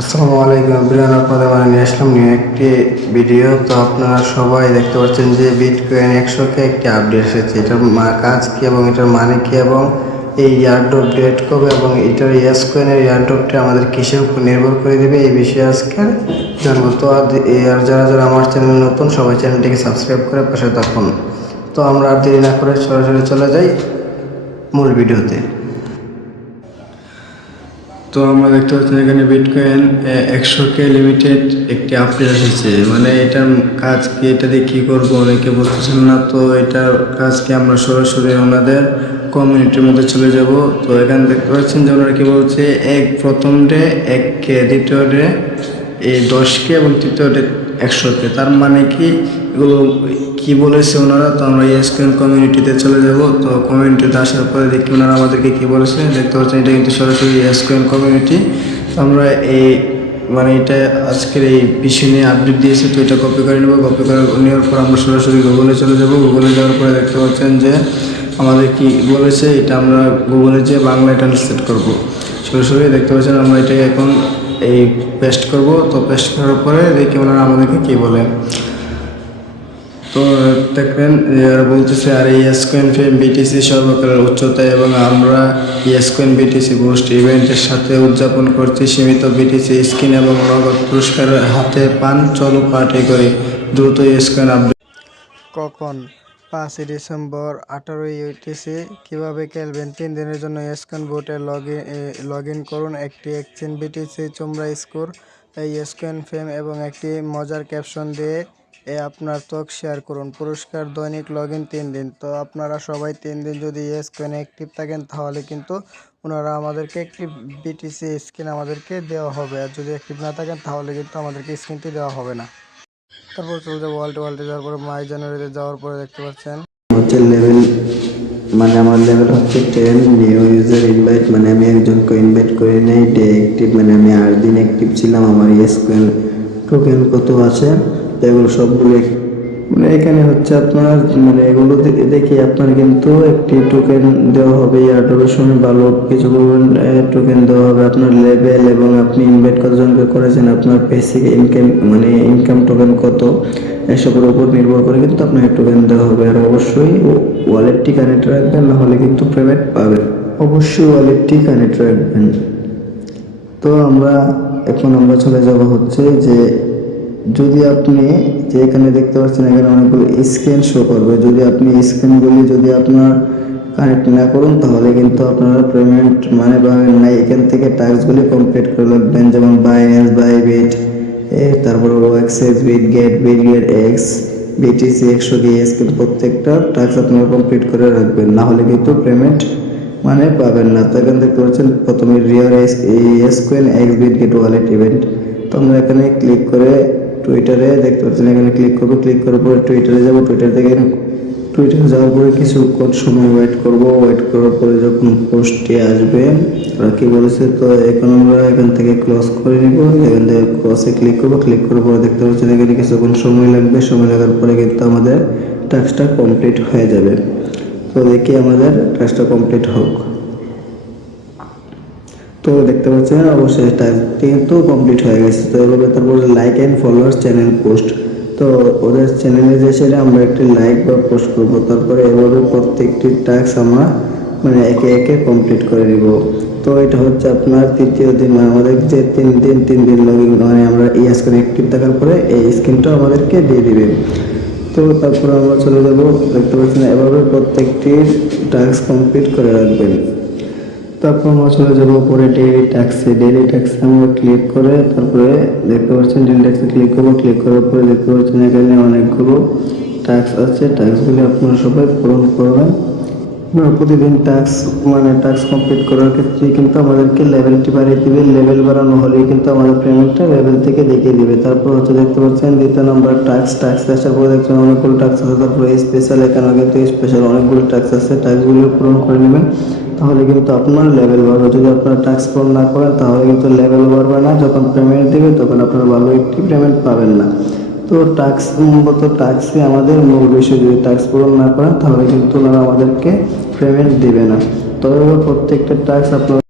আসসালামু আলাইকুম এভরিওয়ান, আপনাদের মানে নিয়ে আসলাম নিউ একটি ভিডিও। তো আপনারা সবাই দেখতে পাচ্ছেন যে বিটকয়েন 100কে একটি আপডেট এসেছে। এটার কাজ কি এবং এটার মানে কি এবং এই ইয়ারড্রপ ডেট কবে এবং এটার ইয়েস কয়েনের ইয়ারড্রপটি আমাদের কিসের উপর নির্ভর করে দেবে এই বিষয়ে আজকে জানবো। তো আর যারা যারা আমার চ্যানেল নতুন সবাই চ্যানেলটিকে সাবস্ক্রাইব করে পাশে থাকুন। তো আমরা আর দেরি না করে সরাসরি চলে যাই মূল ভিডিওতে। তো আমরা দেখতে পাচ্ছি এখানে বিটকয়েন 100কে লিমিটেড একটি আপডেট এসেছে। মানে এটার কাজ কি, এটা দিয়ে কী করবো অনেকে বুঝতেছেন না। তো এটার কাজ কি আমরা সরাসরি ওনাদের কমিউনিটির মধ্যে চলে যাব। তো এখানে দেখতে পাচ্ছেন যে ওনারা কী বলছে, প্রথম ডে 1কে, দ্বিতীয় ডে এই 10কে এবং তৃতীয় ডে 100কে। তার মানে কি এগুলো কি বলেছে ওনারা। তো আমরা ইয়েসকয়েন কমিউনিটিতে চলে যাব। তো কমিউনিটিতে আসার পরে দেখি ওনারা আমাদেরকে কি বলেছে। দেখতে পাচ্ছেন এটা কিন্তু সরাসরি ইয়েসকয়েন কমিউনিটি। তো আমরা এটা আজকের এই বিষয় নিয়ে আপডেট দিয়েছে। তো এটা কপি করে নেব। কপি করে নেওয়ার পর আমরা সরাসরি গুগলে চলে যাব। গুগলে যাওয়ার পরে দেখতে পাচ্ছেন যে আমাদের কি বলেছে, এটা আমরা গুগলে যেয়ে বাংলায় ট্রান্সলেট করব। সরাসরি দেখতে পাচ্ছেন আমরা এটাকে এখন পেস্ট করব। তো পেস্ট করার পরে দেখি ওনারা আমাদেরকে কি বলে। তো দেখবেন বলতেছে আর ইয়েসকয়েন ফেম বিটিসি সর্বকালের উচ্চতায় এবং আমরা ইয়েসকয়েন বিটিসি বুস্ট ইভেন্টের সাথে উদযাপন করছি সীমিত বিটিসি স্কিন এবং নগদ পুরস্কার হাতে পান। চলো পার্টি করি, দ্রুত ইয়েসকয়েন আপডেট। কখন? 5 ডিসেম্বর 18 ইউটিসি। কীভাবে খেলবেন? 3 দিনের জন্য ইয়েসকয়েন বোটে লগ ইন করুন। একটি এক্সচেঞ্জ বিটিসি চোমরা স্কোর, ইয়েসকয়েন ফেম এবং একটি মজার ক্যাপশন দিয়ে আপনার ত্বক শেয়ার করুন। পুরস্কার দৈনিক লগ ইন 3 দিন। তো আপনারা সবাই 3 দিন যদি ইয়েসকয়েনে অ্যাক্টিভ থাকেন তাহলে কিন্তু ওনারা আমাদেরকে একটি বিটিসি স্কিন আমাদেরকে দেওয়া হবে। আর যদি অ্যাক্টিভ না থাকেন তাহলে কিন্তু আমাদেরকে স্কিনটি দেওয়া হবে না। তারপর চলে যাবো ওয়ালটে যাওয়ার পরে মাই জানুয়ারিতে যাওয়ার পরে দেখতে পাচ্ছেন হচ্ছে লেভেল, মানে আমার লেভেল হচ্ছে 10। নিউ ইউজার ইনভাইট, মানে আমি একজনকে ইনভাইট করে নেই। ডে অ্যাক্টিভ, মানে আমি 8 দিন অ্যাক্টিভ ছিলাম। আমার ইয়েসকয়েন টোকেন কত আছে এগুলো সবগুলো মানে এখানে হচ্ছে আপনার, মানে এগুলো দেখি আপনার কিন্তু একটি টোকেন দেওয়া হবে। এয়ারড্রপের সময় ভালো কিছু টোকেন দেওয়া হবে। আপনার লেভেল এবং আপনি ইনভাইট কতজনকে করেছেন, আপনার বেসিক ইনকাম মানে ইনকাম টোকেন কত, এসবের উপর নির্ভর করে কিন্তু আপনাকে টোকেন দেওয়া হবে। আর অবশ্যই ওয়ালেটটি কানেক্ট রাখবেন, নাহলে কিন্তু পেমেন্ট পাবেন। অবশ্যই ওয়ালেটটি কানেক্ট রাখবেন। তো আমরা চলে যাব হচ্ছে যে যদি আপনি যে এখানে দেখতে পাচ্ছেন এখানে অনেকগুলো স্ক্যান শো করবে। যদি আপনি স্ক্যানগুলি যদি আপনার কানেক্ট না করুন তাহলে কিন্তু আপনারা পেমেন্ট মানে পাবেন না। এখান থেকে টাস্কগুলি কমপ্লিট করে রাখবেন, যেমন বাইন্যান্স, বাইবিট, তারপর ওএক্সএস, বিটগেট, এক্স, বিটিসি 100 স্ক্যান, প্রত্যেকটা টাস্ক আপনারা কমপ্লিট করে রাখবেন, না হলে কিন্তু পেমেন্ট মানে পাবেন না। তো এখানে দেখতে পাচ্ছেন প্রথমে রিয়ার ইয়েসকয়েন এক্স বিটগেট ওয়ালেট ইভেন্ট। তো আমরা এখানে ক্লিক করে টুইটারে দেখতে পাচ্ছেন এখানে ক্লিক করবো। ক্লিক করার পরে টুইটারে যাবো। টুইটারে যাওয়ার পরে কিছুক্ষণ সময় ওয়েট করব। ওয়েট করার পরে যখন পোস্টটি আসবে ওরা কি বলেছে, তো এখন আমরা এখান থেকে ক্লোজ করে নিব। এখান থেকে ক্লোজে ক্লিক করবো। ক্লিক করার পরে দেখতে পাচ্ছেন এখানে কিছুক্ষণ সময় লাগবে। সময় লাগার পরে কিন্তু আমাদের টাস্কটা কমপ্লিট হয়ে যাবে। তো দেখি আমাদের টাস্কটা কমপ্লিট হোক। তো দেখতে পাচ্ছেন অবশ্যই টাস্কটি কিন্তু কমপ্লিট হয়ে গেছে। তো এভাবে তারপর like and followers channel post, তো ওদের চ্যানেলে যে সেটা আমরা একটি লাইক বা পোস্ট করব। তারপরে এভাবে প্রত্যেকটি টাস্ক আমরা মানে একে একে কমপ্লিট করে নিব। তো এটা হচ্ছে আপনার তৃতীয় দিন, মানে আমাদের যে 3 দিন লগইন, মানে আমরা ইয়েসকয়েন অ্যাক্টিভ থাকার পরে এই স্ক্রিনটা আমাদেরকে দিয়ে দিবে। তো তারপরে আমরা চলে যাব। দেখতে পাচ্ছেন এভাবে প্রত্যেকটি টাস্ক কমপ্লিট করে রাখবেন। তারপর আমরা চলে যাবো উপরে ডেইলি ট্যাক্সে। ডেইলি ট্যাক্সে আমরা ক্লিক করে তারপরে দেখতে পাচ্ছেন ডেইলি ট্যাক্সে ক্লিক করবো। ক্লিক করার পরে দেখতে পাচ্ছেন এখানে অনেকগুলো ট্যাক্স আছে। ট্যাক্সগুলি আপনারা সবাই পূরণ করবেন। প্রতিদিন ট্যাক্স কমপ্লিট করার ক্ষেত্রে কিন্তু আমাদেরকে লেভেলটি বাড়িয়ে দিবে। লেভেল বাড়ানো হলেই কিন্তু আমাদের পেমেন্টটা লেভেল থেকে দেখিয়ে দিবে। তারপর হচ্ছে দেখতে পাচ্ছেন দ্বিতীয় নম্বর ট্যাক্স আসার পরে দেখছেন অনেকগুলো ট্যাক্স আছে। তারপরে স্পেশাল, এখানেও কিন্তু স্পেশাল অনেকগুলো ট্যাক্স আছে। ট্যাক্সগুলো পূরণ করে নেবেন, তাহলে কিন্তু আপনার লেভেল বাড়বে। যদি আপনারা ট্যাক্স পূরণ না করেন তাহলে কিন্তু লেভেল বাড়বে না। যখন পেমেন্ট দেবে তখন আপনারা ভালো একটি পেমেন্ট পাবেন না। তো ট্যাক্সই আমাদের মূল বিষয়। যদি ট্যাক্স পূরণ না করেন তাহলে কিন্তু ওনারা আমাদেরকে পেমেন্ট দিবে না। তবে প্রত্যেকটা ট্যাক্স আপনার